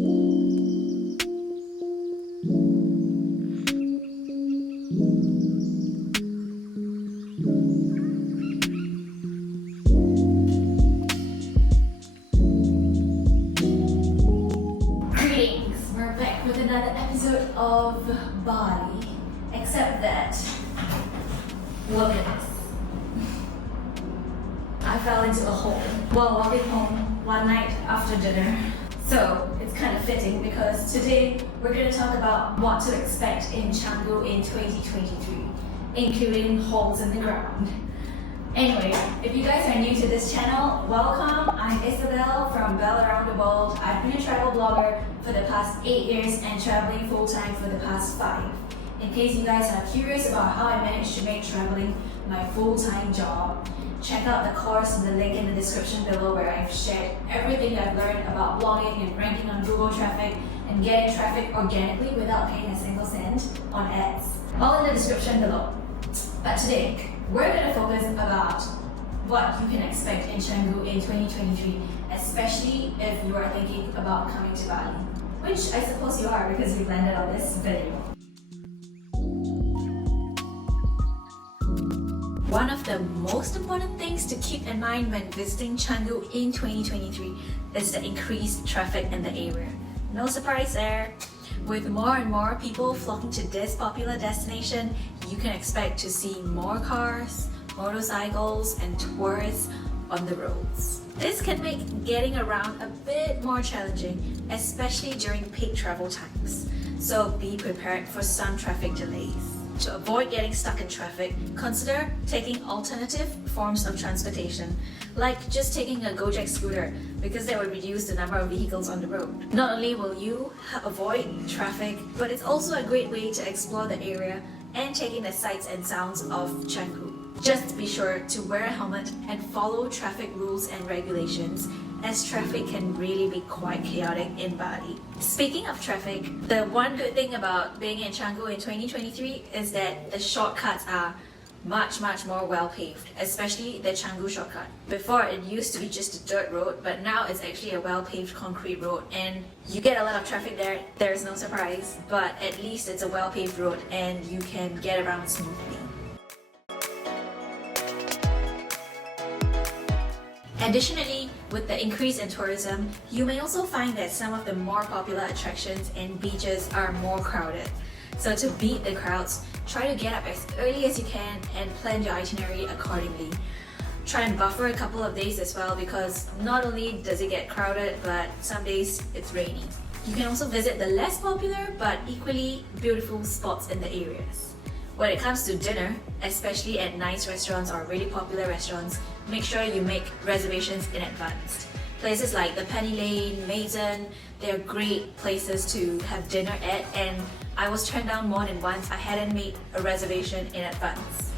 Greetings, we're back with another episode of Bali. Except that, look at this. I fell into a hole while walking home one night after dinner. So it's kind of fitting because today we're going to talk about what to expect in Canggu in 2023, including holes in the ground. Anyway, if you guys are new to this channel, welcome. I'm Isabel from Bell Around the World. I've been a travel blogger for the past 8 years and traveling full-time for the past 5. In case you guys are curious about how I managed to make traveling my full-time job, check out the course in the link in the description below where I've shared everything I've learned about blogging and ranking on Google traffic and getting traffic organically without paying a single cent on ads. All in the description below. But today, we're going to focus about what you can expect in Canggu in 2023, especially if you are thinking about coming to Bali, which I suppose you are because you've landed on this video. One of the most important things to keep in mind when visiting Canggu in 2023 is the increased traffic in the area. No surprise there. With more and more people flocking to this popular destination, you can expect to see more cars, motorcycles, and tourists on the roads. This can make getting around a bit more challenging, especially during peak travel times. So be prepared for some traffic delays. To avoid getting stuck in traffic, consider taking alternative forms of transportation, like just taking a Gojek scooter, because that will reduce the number of vehicles on the road. Not only will you avoid traffic, but it's also a great way to explore the area and take in the sights and sounds of Canggu. Just be sure to wear a helmet and follow traffic rules and regulations, as traffic can really be quite chaotic in Bali. Speaking of traffic, the one good thing about being in Canggu in 2023 is that the shortcuts are much more well paved, especially the Canggu shortcut. Before it used to be just a dirt road, but now it's actually a well paved concrete road, and you get a lot of traffic there. There's no surprise, but at least it's a well paved road and you can get around smoothly. Additionally, with the increase in tourism, you may also find that some of the more popular attractions and beaches are more crowded. So to beat the crowds, try to get up as early as you can and plan your itinerary accordingly. Try and buffer a couple of days as well, because not only does it get crowded, but some days it's rainy. You can also visit the less popular but equally beautiful spots in the areas. When it comes to dinner, especially at nice restaurants or really popular restaurants, make sure you make reservations in advance. Places like the Penny Lane, Maiden, they're great places to have dinner at, and I was turned down more than once I hadn't made a reservation in advance.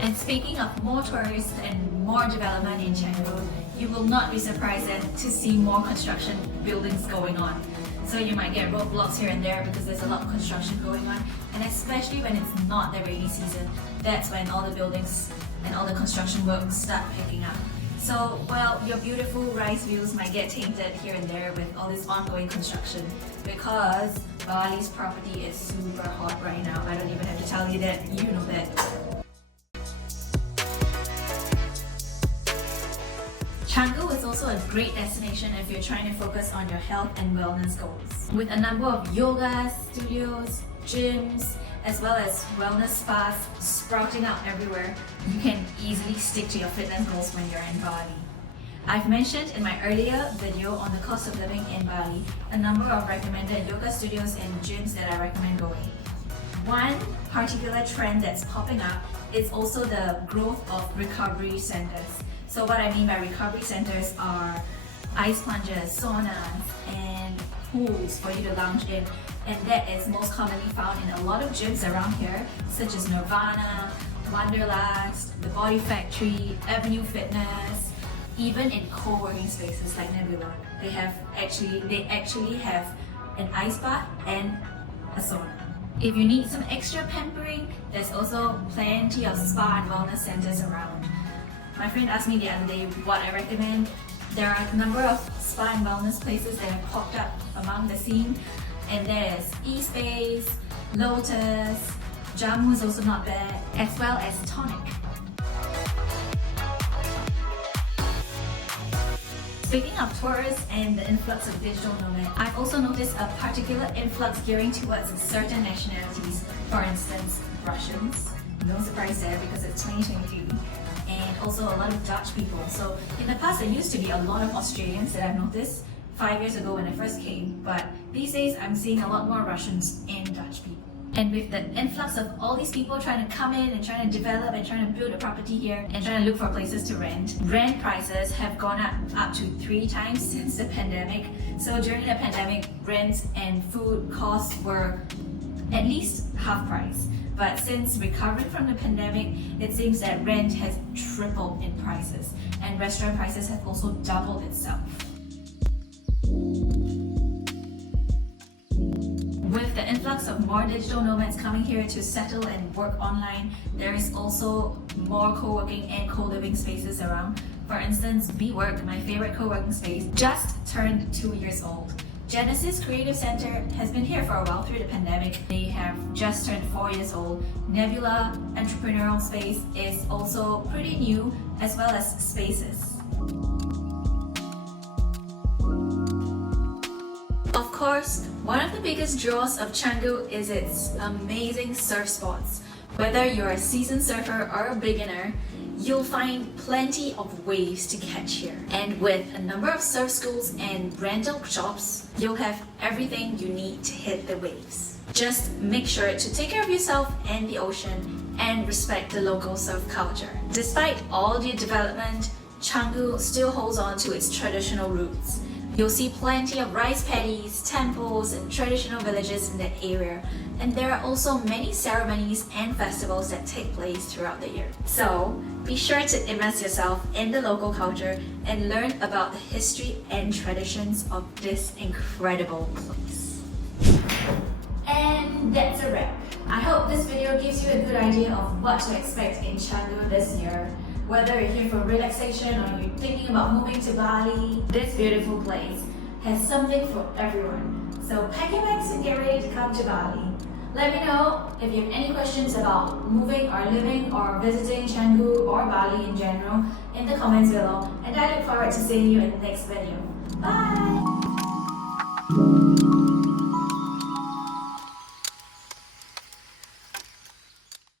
And speaking of more tourists and more development in Canggu, you will not be surprised to see more construction buildings going on. So you might get roadblocks here and there because there's a lot of construction going on, and especially when it's not the rainy season, that's when all the buildings and all the construction work start picking up. So, well, your beautiful rice views might get tainted here and there with all this ongoing construction, because Bali's property is super hot right now. I don't even have to tell you that, you know that. Canggu is also a great destination if you're trying to focus on your health and wellness goals. With a number of yoga studios, gyms, as well as wellness spas sprouting out everywhere, you can easily stick to your fitness goals when you're in Bali. I've mentioned in my earlier video on the cost of living in Bali a number of recommended yoga studios and gyms that I recommend going. One particular trend that's popping up is also the growth of recovery centers. So what I mean by recovery centers are ice plungers, saunas, and pools for you to lounge in. And that is most commonly found in a lot of gyms around here, such as Nirvana, Wanderlust, The Body Factory, Avenue Fitness, even in co-working spaces like Nebula. They actually have an ice bath and a sauna. If you need some extra pampering, there's also plenty of spa and wellness centers around. My friend asked me the other day what I recommend. There are a number of spa and wellness places that have popped up among the scene, and there's eSpace, Lotus, Jamu is also not bad, as well as Tonic. Speaking of tourists and the influx of digital nomads, I've also noticed a particular influx gearing towards certain nationalities. For instance, Russians. No surprise there because it's 2023. And also a lot of Dutch people. So in the past there used to be a lot of Australians that I've noticed 5 years ago when I first came, but these days I'm seeing a lot more Russians and Dutch people. And with the influx of all these people trying to come in and trying to develop and trying to build a property here and trying to look for places to rent prices have gone up to 3 times since the pandemic. So during the pandemic, rent and food costs were at least half price. But since recovering from the pandemic, it seems that rent has tripled in prices, and restaurant prices have also doubled itself. With the influx of more digital nomads coming here to settle and work online, there is also more co-working and co-living spaces around. For instance, WeWork, my favorite co-working space, just turned 2 years old. Genesis Creative Center has been here for a while through the pandemic. They have just turned 4 years old. Nebula Entrepreneurial Space is also pretty new, as well as Spaces. Of course, one of the biggest draws of Canggu is its amazing surf spots. Whether you're a seasoned surfer or a beginner, you'll find plenty of waves to catch here. And with a number of surf schools and rental shops, you'll have everything you need to hit the waves. Just make sure to take care of yourself and the ocean and respect the local surf culture. Despite all the development, Canggu still holds on to its traditional roots. You'll see plenty of rice paddies, temples, and traditional villages in the area. And there are also many ceremonies and festivals that take place throughout the year. So, be sure to immerse yourself in the local culture and learn about the history and traditions of this incredible place. And that's a wrap. I hope this video gives you a good idea of what to expect in Canggu this year. Whether you're here for relaxation or you're thinking about moving to Bali, this beautiful place has something for everyone. So pack your bags and get ready to come to Bali. Let me know if you have any questions about moving or living or visiting Canggu or Bali in general in the comments below, and I look forward to seeing you in the next video. Bye!